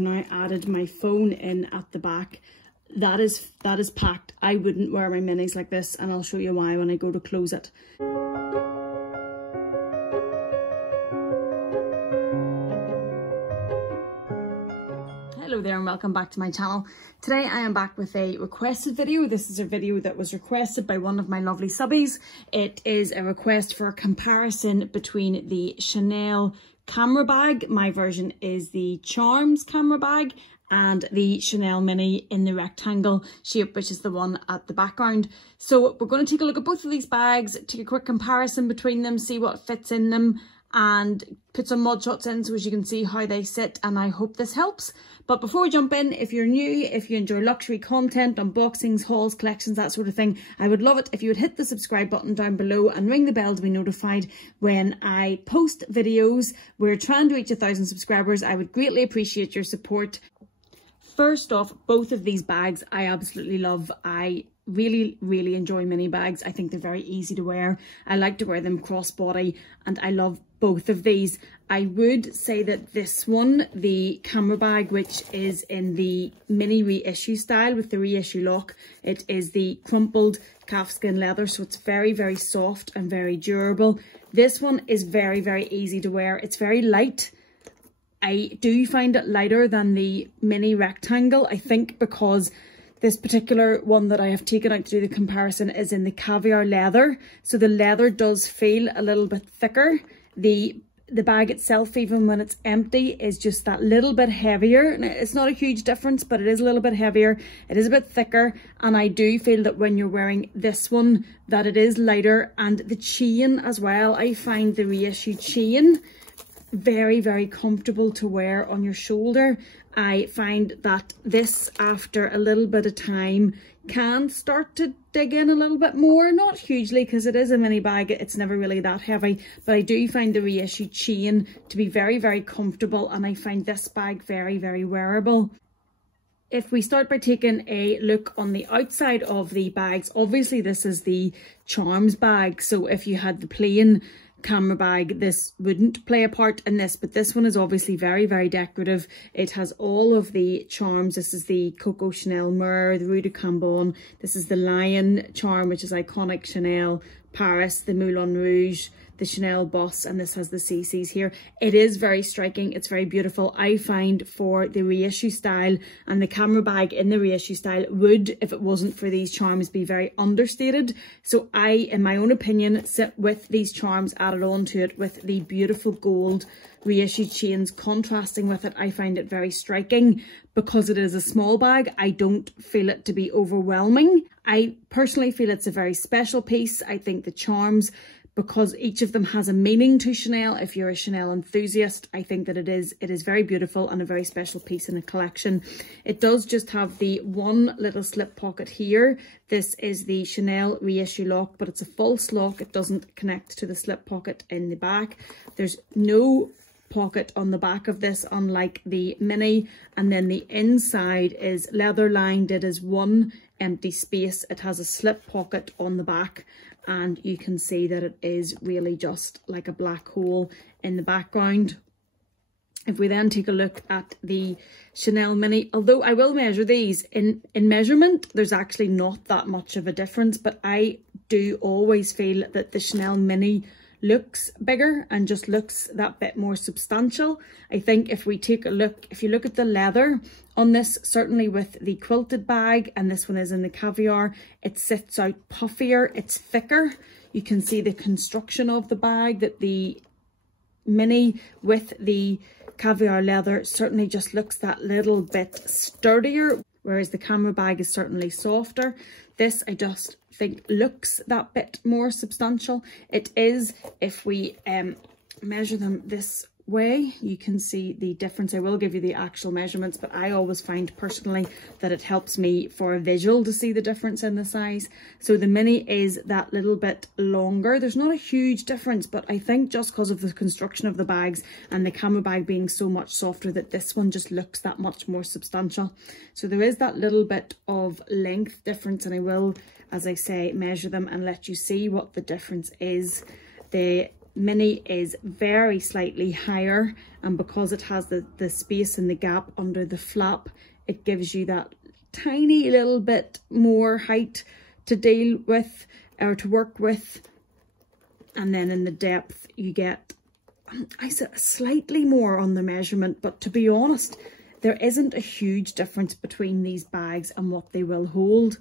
now added my phone in at the back. That is packed. I wouldn't wear my minis like this, and I'll show you why when I go to close it. Hello there and welcome back to my channel. Today I am back with a requested video. This is a video that was requested by one of my lovely subbies. It is a request for a comparison between the Chanel camera bag, my version is the CHARMS camera bag, and the Chanel Mini in the rectangle shape, which is the one at the background. So we're going to take a look at both of these bags, take a quick comparison between them, see what fits in them, and put some mod shots in so as you can see how they sit, and I hope this helps. But before we jump in, if you're new, if you enjoy luxury content, unboxings, hauls, collections, that sort of thing, I would love it if you would hit the subscribe button down below and ring the bell to be notified when I post videos. We're trying to reach 1,000 subscribers. I would greatly appreciate your support. First off, both of these bags I absolutely love. I really enjoy mini bags. I think they're very easy to wear. I like to wear them crossbody, and I love both of these. I would say that this one, the camera bag, which is in the mini reissue style with the reissue lock, it is the crumpled calfskin leather, so it's very soft and very durable. This one is very easy to wear. It's very light. I do find it lighter than the mini rectangle, I think because this particular one that I have taken out to do the comparison is in the caviar leather. So the leather does feel a little bit thicker. The bag itself, even when it's empty, is just that little bit heavier. Now, it's not a huge difference, but it is a little bit heavier. It is a bit thicker. And I do feel that when you're wearing this one, that it is lighter. And the chain as well, I find the reissue chain very comfortable to wear on your shoulder. I find that this, after a little bit of time, can start to dig in a little bit more. Not hugely, because it is a mini bag, it's never really that heavy, but I do find the reissue chain to be very comfortable, and I find this bag very wearable. If we start by taking a look on the outside of the bags, obviously this is the CHARMS bag, so if you had the plain camera bag, this wouldn't play a part in this, but this one is obviously very decorative. It has all of the charms. This is the Coco Chanel Mur, the Rue de Cambon, this is the Lion charm, which is iconic Chanel, Paris, the Moulin Rouge, the Chanel Boss, and this has the CCs here. It is very striking, it's very beautiful. I find for the reissue style, and the camera bag in the reissue style would, if it wasn't for these charms, be very understated. So I, in my own opinion, sit with these charms added on to it with the beautiful gold reissue chains contrasting with it. I find it very striking. Because it is a small bag, I don't feel it to be overwhelming. I personally feel it's a very special piece. I think the charms, because each of them has a meaning to Chanel, if you're a Chanel enthusiast, I think that it is very beautiful and a very special piece in a collection. It does just have the one little slip pocket here. This is the Chanel reissue lock, but it's a false lock. It doesn't connect to the slip pocket in the back. There's no pocket on the back of this, unlike the mini, and then the inside is leather lined. It is one empty space. It has a slip pocket on the back, and you can see that it is really just like a black hole in the background. If we then take a look at the Chanel Mini, although I will measure these in measurement, there's actually not that much of a difference, but I do always feel that the Chanel Mini looks bigger and just looks that bit more substantial. I think if we take a look, if you look at the leather on this, certainly with the quilted bag, and this one is in the caviar, it sits out puffier, it's thicker. You can see the construction of the bag, that the mini with the caviar leather certainly just looks that little bit sturdier, whereas the camera bag is certainly softer. This, I just think, looks that bit more substantial. It is, if we measure them this way, you can see the difference. I will give you the actual measurements, but I always find personally that it helps me for a visual to see the difference in the size. So the mini is that little bit longer. There's not a huge difference, but I think just because of the construction of the bags and the camera bag being so much softer, that this one just looks that much more substantial. So there is that little bit of length difference, and I will, as I say, measure them and let you see what the difference is. The mini is very slightly higher, and because it has the space and the gap under the flap, it gives you that tiny little bit more height to deal with or to work with. And then in the depth you get, I said, slightly more on the measurement, but to be honest, there isn't a huge difference between these bags and what they will hold.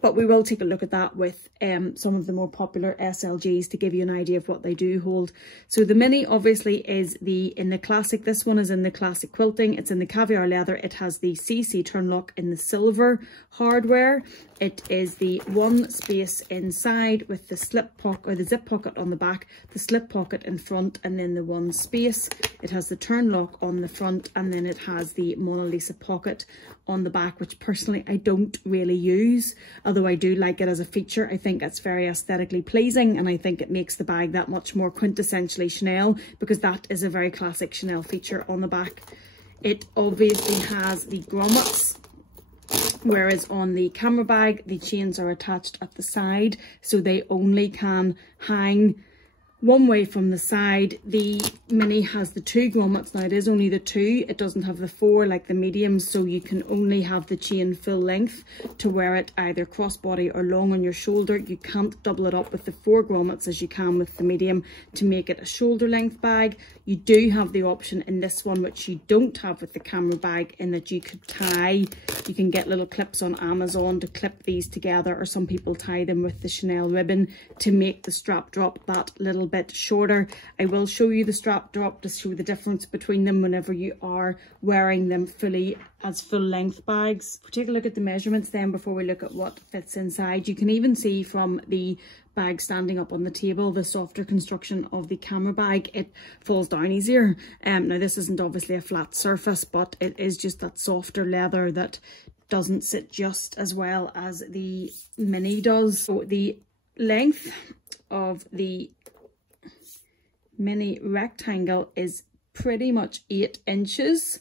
But we will take a look at that with some of the more popular SLGs to give you an idea of what they do hold. So the mini obviously is in the classic. This one is in the classic quilting. It's in the caviar leather. It has the CC turn lock in the silver hardware. It is the one space inside with the slip pocket or the zip pocket on the back, the slip pocket in front, and then the one space. It has the turn lock on the front, and then it has the Mona Lisa pocket on the back, which personally I don't really use, although I do like it as a feature. I think it's very aesthetically pleasing, and I think it makes the bag that much more quintessentially Chanel, because that is a very classic Chanel feature on the back. It obviously has the grommets, whereas on the camera bag the chains are attached at the side, so they only can hang one way from the side. The mini has the 2 grommets. Now it is only the 2, it doesn't have the 4 like the mediums, so you can only have the chain full length to wear it either crossbody or long on your shoulder. You can't double it up with the 4 grommets as you can with the medium to make it a shoulder length bag. You do have the option in this one, which you don't have with the camera bag, in that you could tie, you can get little clips on Amazon to clip these together, or some people tie them with the Chanel ribbon to make the strap drop that little bit shorter. I will show you the strap drop to show the difference between them whenever you are wearing them fully as full length bags. We'll take a look at the measurements then before we look at what fits inside. You can even see from the bag standing up on the table the softer construction of the camera bag. It falls down easier. Now this isn't obviously a flat surface, but it is just that softer leather that doesn't sit just as well as the mini does. So the length of the mini rectangle is pretty much 8 inches.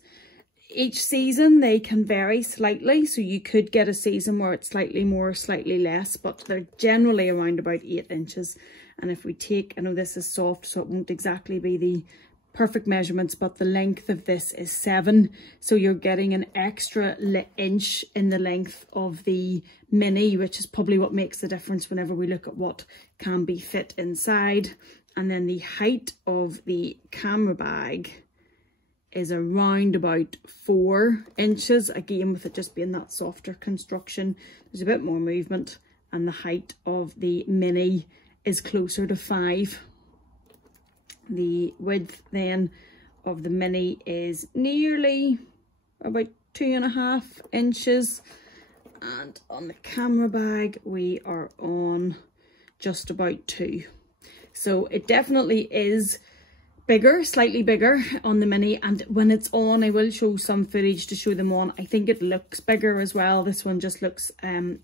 Each season they can vary slightly, so you could get a season where it's slightly more, slightly less, but they're generally around about 8 inches. And if we take, I know this is soft, so it won't exactly be the perfect measurements, but the length of this is 7, so you're getting an extra inch in the length of the mini, which is probably what makes the difference whenever we look at what can be fit inside. And then the height of the camera bag is around about 4 inches, again with it just being that softer construction. There's a bit more movement, and the height of the mini is closer to 5. The width then of the mini is nearly about 2.5 inches, and on the camera bag we are on just about 2. So it definitely is bigger, slightly bigger on the mini, and when it's on, I will show some footage to show them on. I think it looks bigger as well. This one just looks, I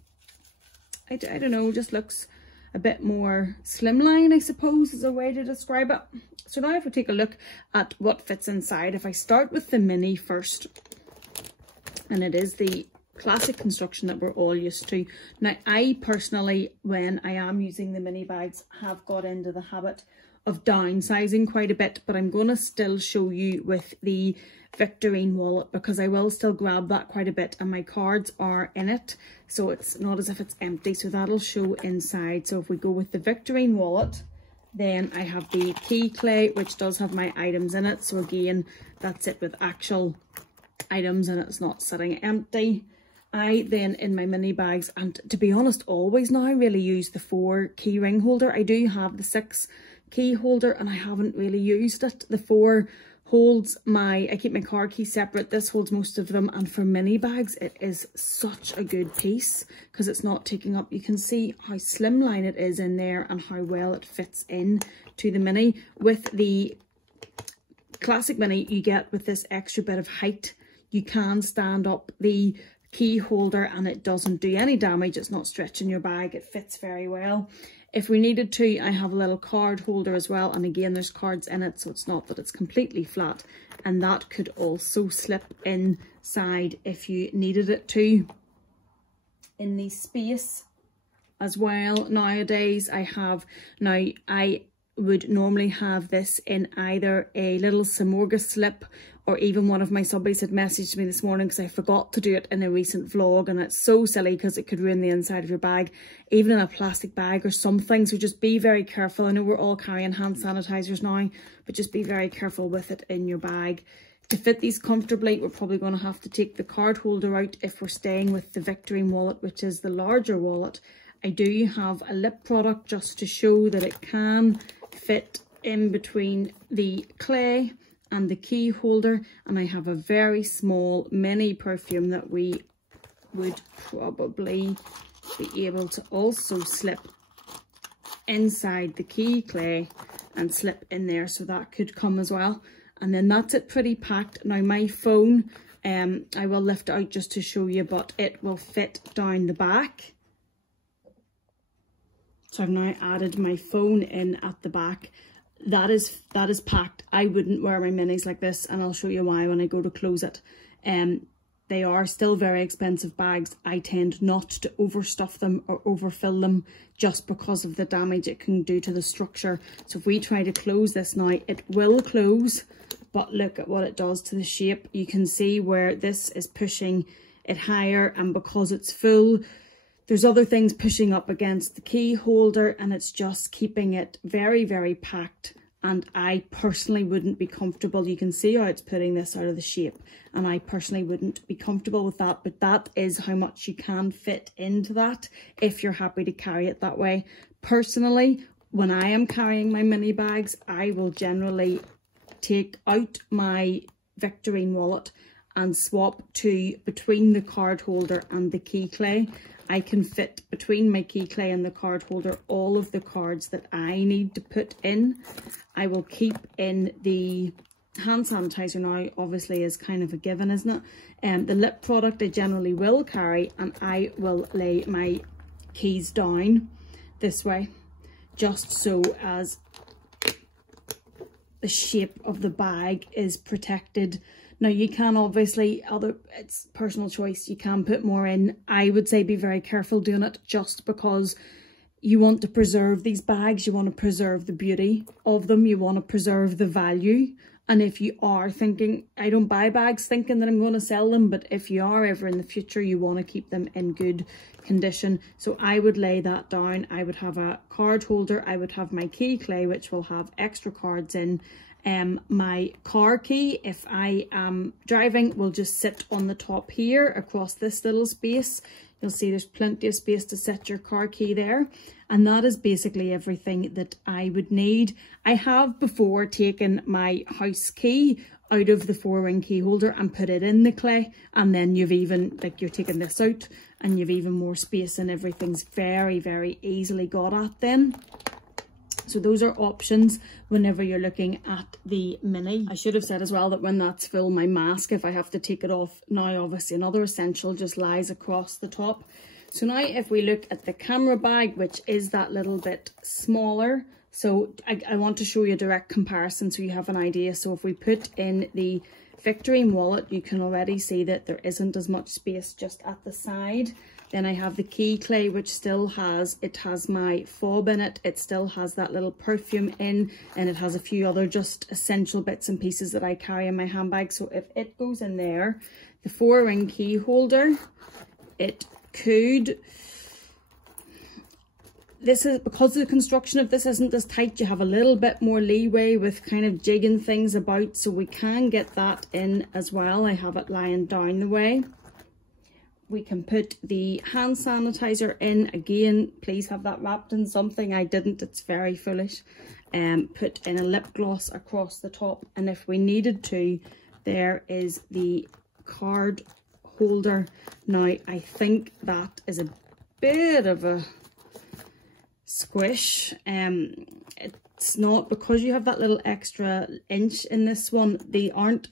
don't know, just looks a bit more slimline, I suppose is a way to describe it. So now if we take a look at what fits inside, if I start with the mini first, and it is the classic construction that we're all used to. Now I personally, when I am using the mini bags, have got into the habit of downsizing quite a bit, but I'm going to still show you with the Victorine wallet, because I will still grab that quite a bit, and my cards are in it, so it's not as if it's empty, so that'll show inside. So if we go with the Victorine wallet, then I have the key clay, which does have my items in it, so again that's it with actual items and it's not sitting empty. I then, in my mini bags, and to be honest always now, really use the 4 key ring holder. I do have the 6 key holder and I haven't really used it. The 4 holds my, I keep my card keys separate, this holds most of them, and for mini bags it is such a good piece because it's not taking up, you can see how slimline it is in there and how well it fits in to the mini. With the classic mini you get with this extra bit of height, you can stand up the key holder and it doesn't do any damage, it's not stretching your bag, it fits very well. If we needed to, I have a little card holder as well, and again there's cards in it, so it's not that it's completely flat, and that could also slip inside if you needed it to. In the space as well, nowadays I would normally have this in either a little Samorga slip, or even one of my subbies had messaged me this morning because I forgot to do it in a recent vlog, and it's so silly because it could ruin the inside of your bag, even in a plastic bag or something. So just be very careful. I know we're all carrying hand sanitizers now, but just be very careful with it in your bag. To fit these comfortably, we're probably going to have to take the card holder out if we're staying with the Victorine wallet, which is the larger wallet. I do have a lip product just to show that it can fit in between the clay and the key holder, and I have a very small mini perfume that we would probably be able to also slip inside the key clay and slip in there, so that could come as well. And then that's it, pretty packed. Now my phone, I will lift out just to show you, but it will fit down the back. So I've now added my phone in at the back. That is packed. I wouldn't wear my minis like this, and I'll show you why when I go to close it. They are still very expensive bags. I tend not to overstuff them or overfill them just because of the damage it can do to the structure. So if we try to close this now, it will close, but look at what it does to the shape. You can see where this is pushing it higher, and because it's full, there's other things pushing up against the key holder, and it's just keeping it very, very packed. And I personally wouldn't be comfortable. You can see how it's putting this out of the shape, and I personally wouldn't be comfortable with that. But that is how much you can fit into that if you're happy to carry it that way. Personally, when I am carrying my mini bags, I will generally take out my Victorine wallet and swap to between the card holder and the key clay. I can fit between my key clay and the card holder all of the cards that I need to put in. I will keep in the hand sanitizer now, obviously, is kind of a given, isn't it? The lip product I generally will carry, and I will lay my keys down this way, just so as the shape of the bag is protected. Now you can obviously, it's personal choice, you can put more in. I would say be very careful doing it, just because you want to preserve these bags, you want to preserve the beauty of them, you want to preserve the value. And if you are thinking, I don't buy bags thinking that I'm going to sell them, but if you are ever in the future, you want to keep them in good condition. So I would lay that down. I would have a card holder, I would have my key clay, which will have extra cards in. My car key, if I am driving, will just sit on the top here across this little space. You'll see there's plenty of space to set your car key there. And that is basically everything that I would need. I have before taken my house key out of the 4-ring key holder and put it in the clay, and then you've even, like, you're taking this out and you've even more space, and everything's very, very easily got at then. So those are options whenever you're looking at the mini. I should have said as well that when that's full, my mask, if I have to take it off now, obviously another essential, just lies across the top. So now if we look at the camera bag, which is that little bit smaller, so I want to show you a direct comparison so you have an idea. So if we put in the Victorine wallet, you can already see that there isn't as much space just at the side. Then I have the key clay, which still has, it has my fob in it, it still has that little perfume in, and it has a few other just essential bits and pieces that I carry in my handbag. So if it goes in there, the 4-ring key holder, it could, this is, because of the construction of this isn't as tight, you have a little bit more leeway with kind of jigging things about, so we can get that in as well. I have it lying down the way. We can put the hand sanitizer in. Again, please have that wrapped in something. I didn't, it's very foolish. Put in a lip gloss across the top, and if we needed to, there is the card holder. Now I think that is a bit of a squish. It's not, because you have that little extra inch in this one, they aren't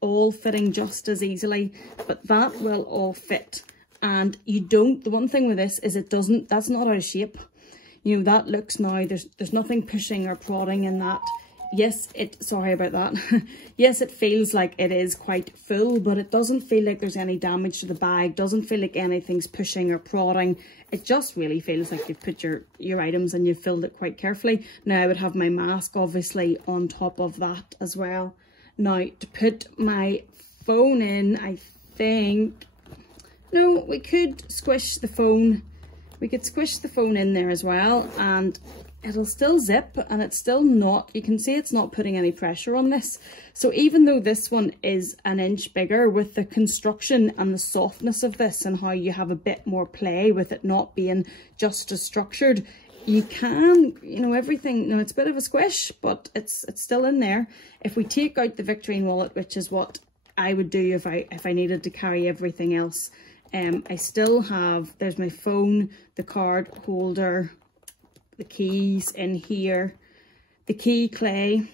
all fitting just as easily, but that will all fit. And you don't, the one thing with this is it doesn't, that's not out of shape. You know, that looks now, there's nothing pushing or prodding in that. yes, sorry about that. Yes, it feels like it is quite full, but it doesn't feel like there's any damage to the bag. Doesn't feel like anything's pushing or prodding. It just really feels like you've put your items and you've filled it quite carefully. Now I would have my mask obviously on top of that as well. Now to put my phone in, I think, no, we could squish the phone. We could squish the phone in there as well, and it'll still zip, and it's still not, you can see it's not putting any pressure on this. So even though this one is an inch bigger, with the construction and the softness of this and how you have a bit more play with it not being just as structured, you can, you know, everything, you know, it's a bit of a squish, but it's still in there. If we take out the Victorine wallet, which is what I would do if I needed to carry everything else, I still have, there's my phone, the card holder, the keys in here, the key clay,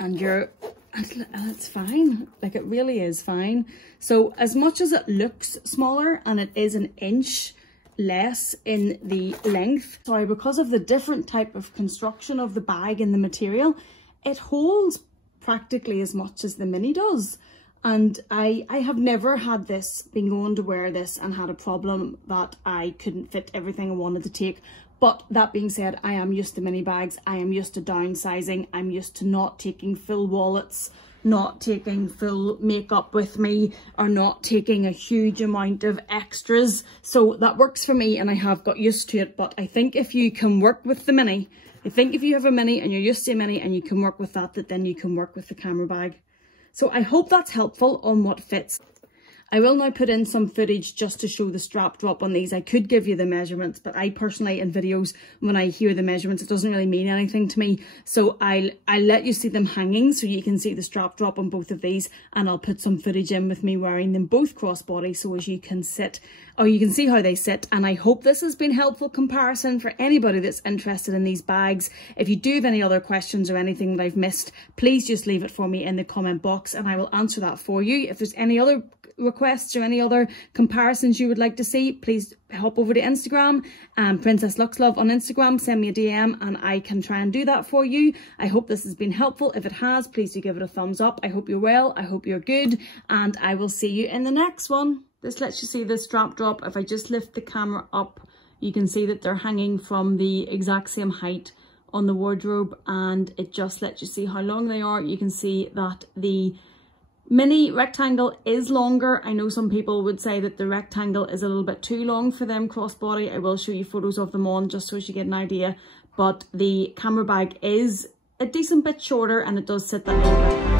and it's fine. Like, it really is fine. So as much as it looks smaller, and it is an inch less in the length, sorry, because of the different type of construction of the bag and the material, it holds practically as much as the mini does. And I have never had this, been going to wear this and had a problem that I couldn't fit everything I wanted to take. But that being said, I am used to mini bags. I am used to downsizing. I'm used to not taking full wallets, not taking full makeup with me, or not taking a huge amount of extras. So that works for me, and I have got used to it. But I think if you can work with the mini, I think if you have a mini and you're used to a mini and you can work with that, then you can work with the camera bag. So I hope that's helpful on what fits. I will now put in some footage just to show the strap drop on these. I could give you the measurements, but I personally, in videos, when I hear the measurements, it doesn't really mean anything to me. So I'll let you see them hanging so you can see the strap drop on both of these, and I'll put some footage in with me wearing them both crossbody so as you can sit, or you can see how they sit. And I hope this has been helpful comparison for anybody that's interested in these bags. If you do have any other questions or anything that I've missed, please just leave it for me in the comment box and I will answer that for you. If there's any other requests or any other comparisons you would like to see, please hop over to Instagram, Princess Lux Love on Instagram, send me a DM and I can try and do that for you. I hope this has been helpful. If it has, please do give it a thumbs up. I hope you're well, I hope you're good, and I will see you in the next one. This lets you see the strap drop. If I just lift the camera up, you can see that they're hanging from the exact same height on the wardrobe, and it just lets you see how long they are. You can see that the mini rectangle is longer. I know some people would say that the rectangle is a little bit too long for them crossbody. I will show you photos of them on just so you get an idea, but the camera bag is a decent bit shorter and it does sit that little bit.